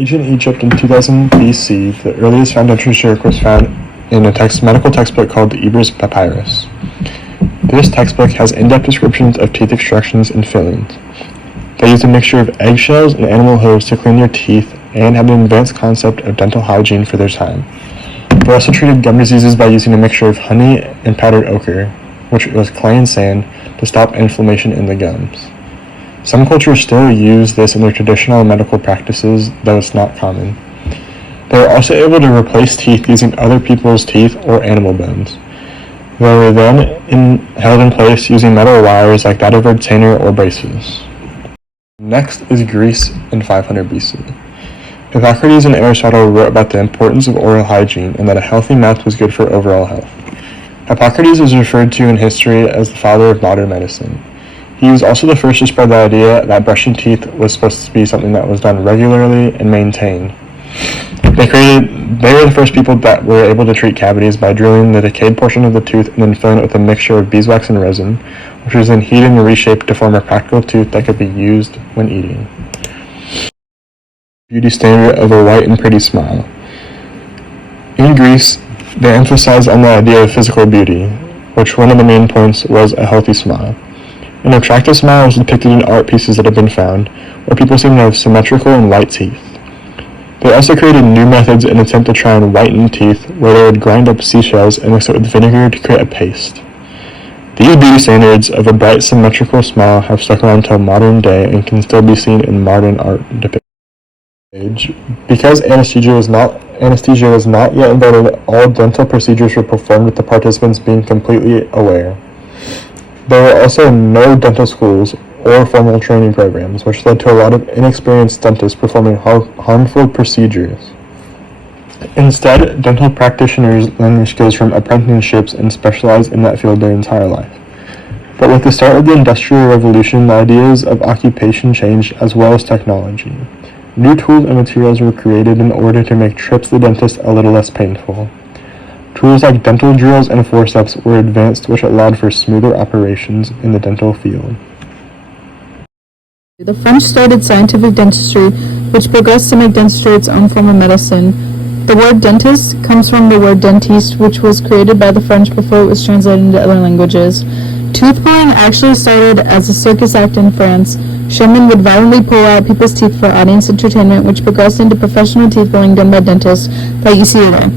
ancient Egypt in 2000 BC, the earliest found dentistry work was found in a medical textbook called the Ebers Papyrus. This textbook has in-depth descriptions of teeth extractions and fillings. They used a mixture of eggshells and animal hooves to clean their teeth and had an advanced concept of dental hygiene for their time. They also treated gum diseases by using a mixture of honey and powdered ochre, which was clay and sand, to stop inflammation in the gums. Some cultures still use this in their traditional medical practices, though it's not common. They were also able to replace teeth using other people's teeth or animal bones. They were then held in place using metal wires like that of a retainer or braces. Next is Greece in 500 BC. Hippocrates and Aristotle wrote about the importance of oral hygiene and that a healthy mouth was good for overall health. Hippocrates is referred to in history as the father of modern medicine. He was also the first to spread the idea that brushing teeth was supposed to be something that was done regularly and maintained. They were the first people that were able to treat cavities by drilling the decayed portion of the tooth and then filling it with a mixture of beeswax and resin, which was then heated and reshaped to form a practical tooth that could be used when eating. Beauty standard of a white and pretty smile. In Greece, they emphasized on the idea of physical beauty, which one of the main points was a healthy smile. An attractive smile was depicted in art pieces that have been found, where people seem to have symmetrical and white teeth. They also created new methods in an attempt to try and whiten teeth, where they would grind up seashells and mix it with vinegar to create a paste. These beauty standards of a bright, symmetrical smile have stuck around till modern day and can still be seen in modern art depictions. Because anesthesia was not yet invented, all dental procedures were performed with the participants being completely aware. There were also no dental schools or formal training programs, which led to a lot of inexperienced dentists performing harmful procedures. Instead, dental practitioners learn their skills from apprenticeships and specialize in that field their entire life. But with the start of the Industrial Revolution, the ideas of occupation changed as well as technology. New tools and materials were created in order to make trips to the dentist a little less painful. Tools like dental drills and forceps were advanced, which allowed for smoother operations in the dental field. The French started scientific dentistry, which progressed to make dentistry its own form of medicine. The word dentist comes from the word dentiste, which was created by the French before it was translated into other languages. Tooth pulling actually started as a circus act in France. Showmen would violently pull out people's teeth for audience entertainment, which progressed into professional teeth pulling done by dentists that you see today.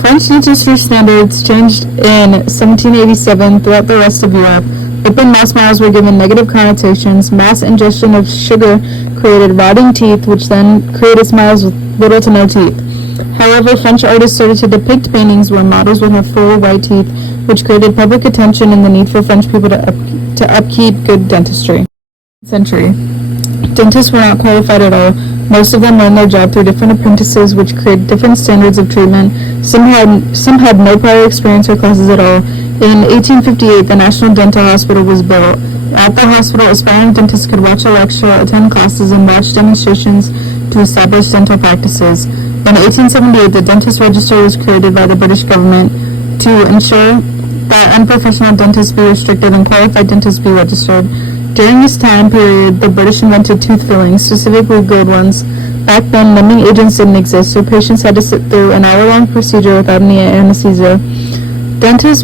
French dentistry standards changed in 1787 throughout the rest of Europe. Open mouth smiles were given negative connotations. Mass ingestion of sugar created rotting teeth, which then created smiles with little to no teeth. However, French artists started to depict paintings where models would have full white teeth, which created public attention and the need for French people to upkeep good dentistry. Century. Dentists were not qualified at all. Most of them learned their job through different apprentices, which created different standards of treatment. Some had no prior experience or classes at all. In 1858, the National Dental Hospital was built. At the hospital, aspiring dentists could watch a lecture, attend classes, and watch demonstrations to establish dental practices. In 1878, the Dentist Register was created by the British government to ensure that unprofessional dentists be restricted and qualified dentists be registered. During this time period, the British invented tooth fillings, specifically gold ones. Back then, numbing agents didn't exist, so patients had to sit through an hour-long procedure without any anesthesia. Dentists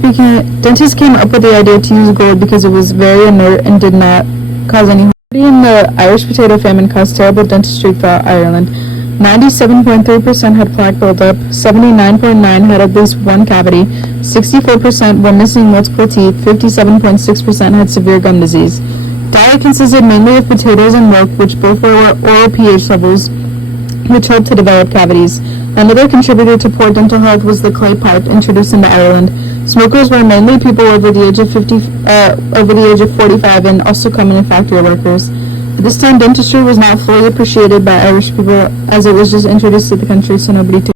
came up with the idea to use gold because it was very inert and did not cause any harm. In the Irish potato famine caused terrible dentistry throughout Ireland. 97.3% had plaque buildup, 79.9% had at least one cavity, 64% were missing multiple teeth, 57.6% had severe gum disease. Diet consisted mainly of potatoes and milk, which both were oral pH levels, which helped to develop cavities. Another contributor to poor dental health was the clay pipe introduced into Ireland. Smokers were mainly people over the age of 45 and also common in factory workers. At this time, dentistry was not fully appreciated by Irish people as it was just introduced to the country, so nobody took it.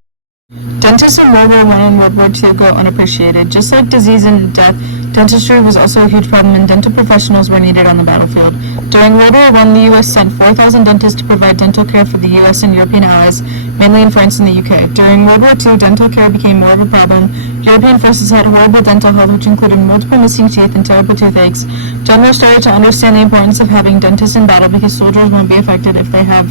Dentists in World War I and World War II go unappreciated. Just like disease and death, dentistry was also a huge problem and dental professionals were needed on the battlefield. During World War I, the U.S. sent 4,000 dentists to provide dental care for the U.S. and European allies, mainly in France and the U.K. During World War II, dental care became more of a problem. European forces had horrible dental health, which included multiple missing teeth and terrible toothaches. Generals started to understand the importance of having dentists in battle because soldiers won't be affected if they have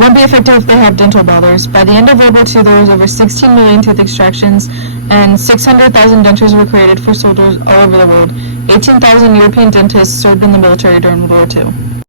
won't be effective if they have dental bothers. By the end of World War II, there was over 16 million tooth extractions, and 600,000 dentures were created for soldiers all over the world. 18,000 European dentists served in the military during World War II.